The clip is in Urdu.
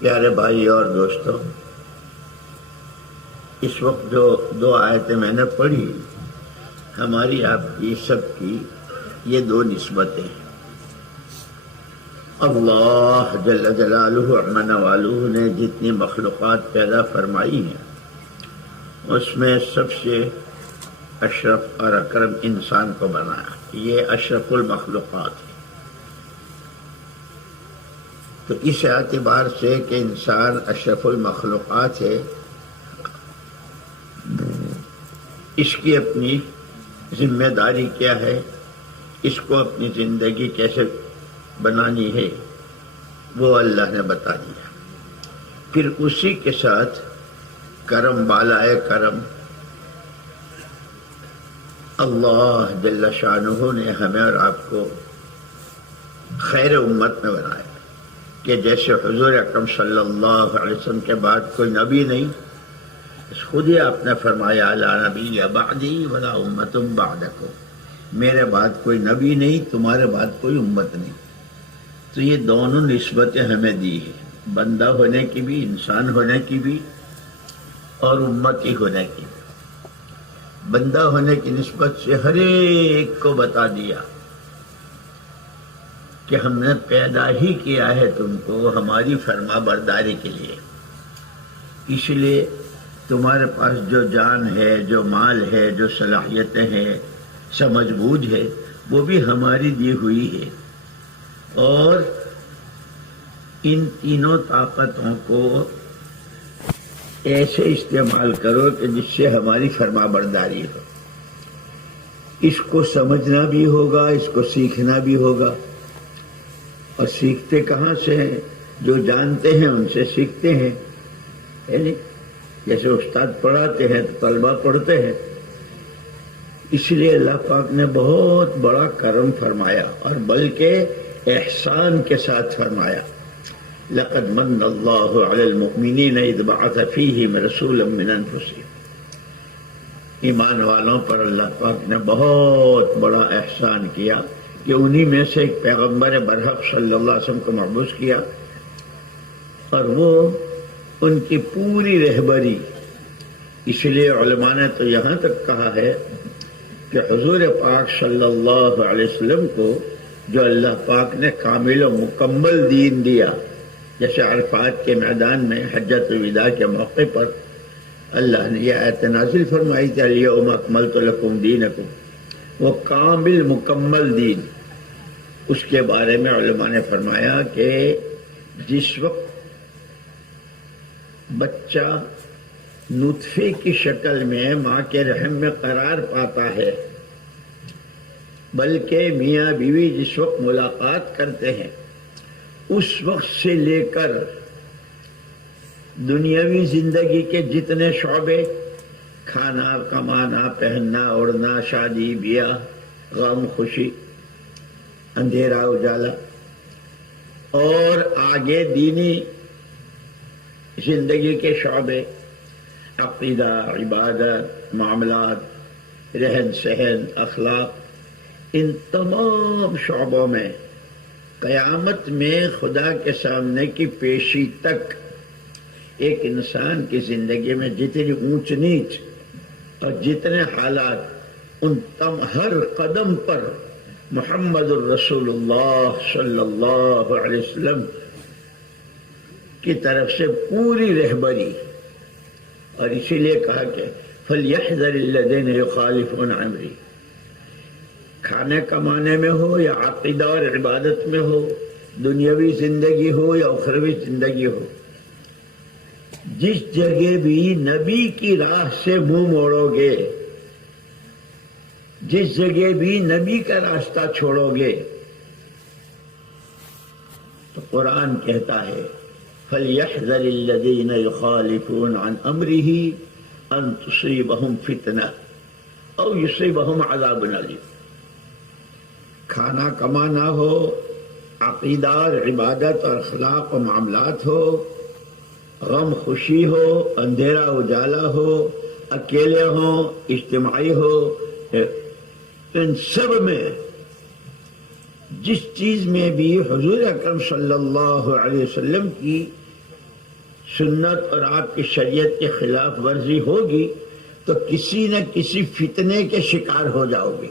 پیارے بھائی اور دوستوں، اس وقت جو دو آیتیں میں نے پڑھی، ہماری آپ کی سب کی یہ دو نسبتیں ہیں۔ اللہ جل جلالہ عمن والہ نے جتنی مخلوقات پیدا فرمائی ہیں، اس میں سب سے اشرف اور اکرم انسان کو بنایا، یہ اشرف المخلوقات ہے۔ تو اس اعتبار سے کہ انسان اشرف المخلوقات ہے، اس کی اپنی ذمہ داری کیا ہے، اس کو اپنی زندگی کیسے بنانی ہے، وہ اللہ نے بتا دیا۔ پھر اسی کے ساتھ کرم بالائے کرم اللہ جل شانہ نے ہمیں اور آپ کو خیر امت میں بنایا کہ جیسے حضور اکرم صلی اللہ علیہ وسلم کے بعد کوئی نبی نہیں، خود ہی آپ نے فرمایا لا نبی بعدی ولا امت بعدکم، میرے بعد کوئی نبی نہیں، تمہارے بعد کوئی امت نہیں۔ تو یہ دونوں نسبتیں ہمیں دی ہیں، بندہ ہونے کی بھی، انسان ہونے کی بھی، اور امتی ہونے کی بھی۔ بندہ ہونے کی نسبت سے ہر ایک کو بتا دیا کہ ہم نے پیدا ہی کیا ہے تم کو ہماری فرما برداری کے لیے، اس لیے تمہارے پاس جو جان ہے، جو مال ہے، جو صلاحیتیں ہیں، سمجھ بوجھ ہے، وہ بھی ہماری دی ہوئی ہے، اور ان تینوں طاقتوں کو ایسے استعمال کرو کہ جس سے ہماری فرما برداری ہو۔ اس کو سمجھنا بھی ہوگا، اس کو سیکھنا بھی ہوگا، اور سیکھتے کہاں سے ہیں؟ جو جانتے ہیں ان سے سیکھتے ہیں، ہے نہیں؟ جیسے استاد پڑھاتے ہیں تو طلبہ پڑھتے ہیں۔ اس لیے اللہ پاک نے بہت بڑا کرم فرمایا، اور بلکہ احسان کے ساتھ فرمایا۔ لقد من اللہ علی المؤمنین اذ بعث فیہم رسولا من انفسہم، ایمان والوں پر اللہ پاک نے بہت بڑا احسان کیا کہ انہی میں سے ایک پیغمبر برحق صلی اللہ علیہ وسلم کو مبعوث کیا، اور وہ ان کی پوری رہبری۔ اس لیے علماء نے تو یہاں تک کہا ہے کہ حضور پاک صلی اللہ علیہ وسلم کو جو اللہ پاک نے کامل و مکمل دین دیا، جیسے عرفات کے میدان میں حجۃ الوداع کے موقع پر اللہ نے یہ آیت نازل فرمائی تھی الیوم اکملت لکم دینکم، وہ کامل مکمل دین۔ اس کے بارے میں علماء نے فرمایا کہ جس وقت بچہ نطفے کی شکل میں ماں کے رحم میں قرار پاتا ہے، بلکہ میاں بیوی جس وقت ملاقات کرتے ہیں، اس وقت سے لے کر دنیاوی زندگی کے جتنے شعبے، کھانا کمانا، پہننا اوڑھنا، شادی بیاہ، غم خوشی، اندھیرا اجالا، اور آگے دینی زندگی کے شعبے، عقیدہ، عبادت، معاملات، رہن سہن، اخلاق، ان تمام شعبوں میں قیامت میں خدا کے سامنے کی پیشی تک ایک انسان کی زندگی میں جتنی اونچ نیچ اور جتنے حالات، ان ہر قدم پر محمد الرسول اللہ صلی اللہ علیہ وسلم کی طرف سے پوری رہبری۔ اور اسی لیے کہا کہ فَلْيَحْذَرِ الَّذِينَ يُخَالِفُونَ عَنْ أَمْرِهِ، کھانے کمانے میں ہو یا عقیدہ اور عبادت میں ہو، دنیاوی زندگی ہو یا اخروی زندگی ہو، جس جگہ بھی نبی کی راہ سے منہ موڑو گے، جس جگہ بھی نبی کا راستہ چھوڑو گے، تو قرآن کہتا ہے فَلْيَحْذَرِ الَّذِينَ يُخَالِفُونَ عَنْ أَمْرِهِ أَن تُصِيبَهُمْ فِتْنَةٌ أَوْ يُصِيبَهُمْ عَذَابٌ أَلِيمٌ۔ کھانا کمانا ہو، عقیدہ اور عبادت اور اخلاق و معاملات ہو، غم خوشی ہو، اندھیرا اجالا ہو، اکیلے ہوں، اجتماعی ہو، ان سب میں جس چیز میں بھی حضور اکرم صلی اللہ علیہ وسلم کی سنت اور آپ کی شریعت کے خلاف ورزی ہوگی تو کسی نہ کسی فتنے کے شکار ہو جاؤ گے.